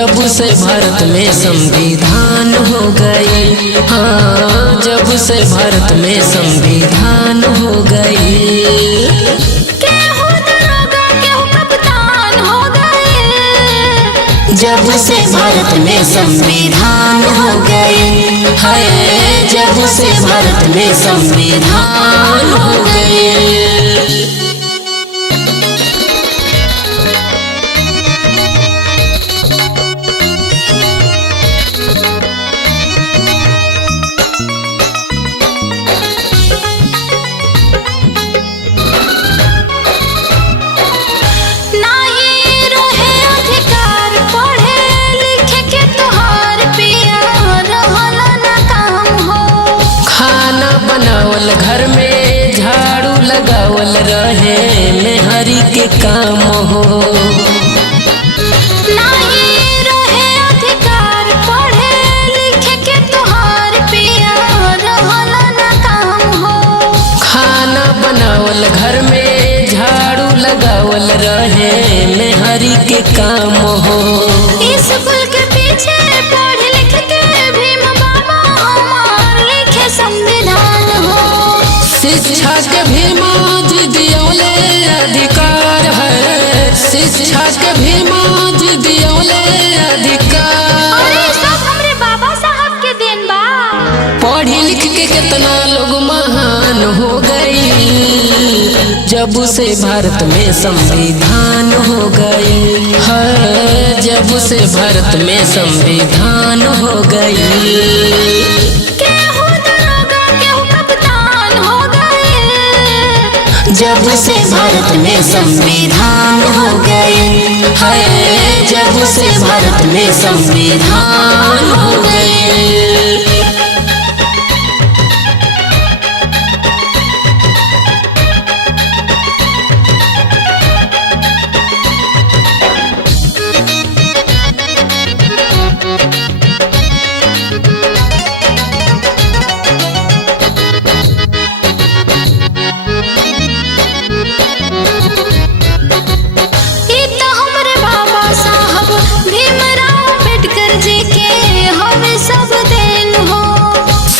जब से भारत में संविधान हो गई। हाँ, जब से भारत में संविधान हो गई। जब से भारत में संविधान हो गई है, जब से भारत में संविधान हो गई। बनावल घर में झाड़ू लगावल रहे मेहरी के काम हो। नहीं रहे अधिकार पढ़े लिखे के तोहार पिया रहल ना काम हो। खाना बनावल घर में झाड़ू लगावल रहे मेहरी के काम हो। स्कूल के पीछे पढ़ लिख के भीम बाबा हमार लिखे संविधान हो। शिक्षा के भीमा जी दियोले अधिकार है, शिक्षा के भीमा जी दियोले अधिकार। अरे सब हमरे बाबा साहब के देन बा। पढ़ी लिख के कितना लोग महान हो गई। जब से भारत में संविधान हो गई है, जब से भारत में संविधान हो गई। जब से भारत में संविधान हो गई है, जब से भारत में संविधान हो गई।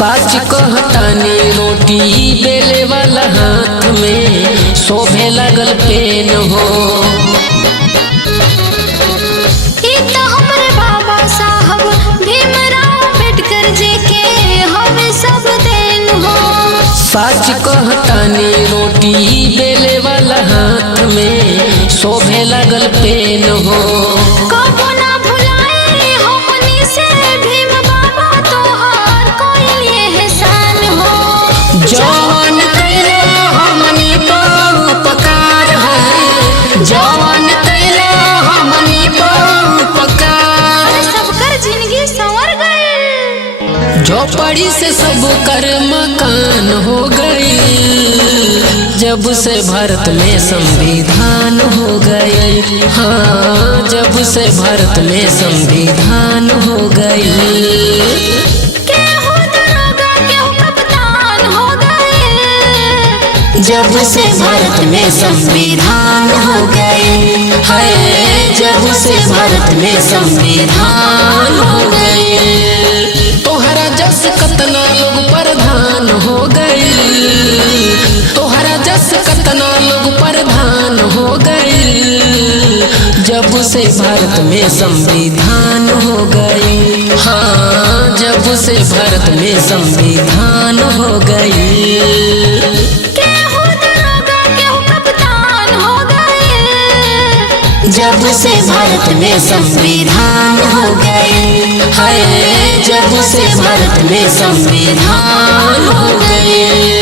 सच कहतानी रोटी बेले वाला हाथ में शोभे लगल पेन हो। हमरे बाबा साहब भीमराव अम्बेडकर जी के हमें सब देन हो। सच कहतानी रोटी बेले वाला हाथ में शोभे लगल पेन हो। जवान कैले हमनी पर उपकार है, जवान कैले हमनी पर उपकार। सबकर जिंदगी संवर गई। झोपड़ी से सब कर मकान हो गई। जब से भारत में संविधान हो गई। हाँ, जब से भारत में संविधान हो गई। जब से भारत में संविधान हो गई है, जब से भारत में संविधान हो गई। तोहरा जस कतना लोग प्रधान हो गई, तोहरा जस कतना लोग प्रधान हो गई। जब से भारत में संविधान हो गई। हाँ, जब से भारत में संविधान हो गई। जब से भारत में संविधान हो गई है, जब से भारत में संविधान हो गई।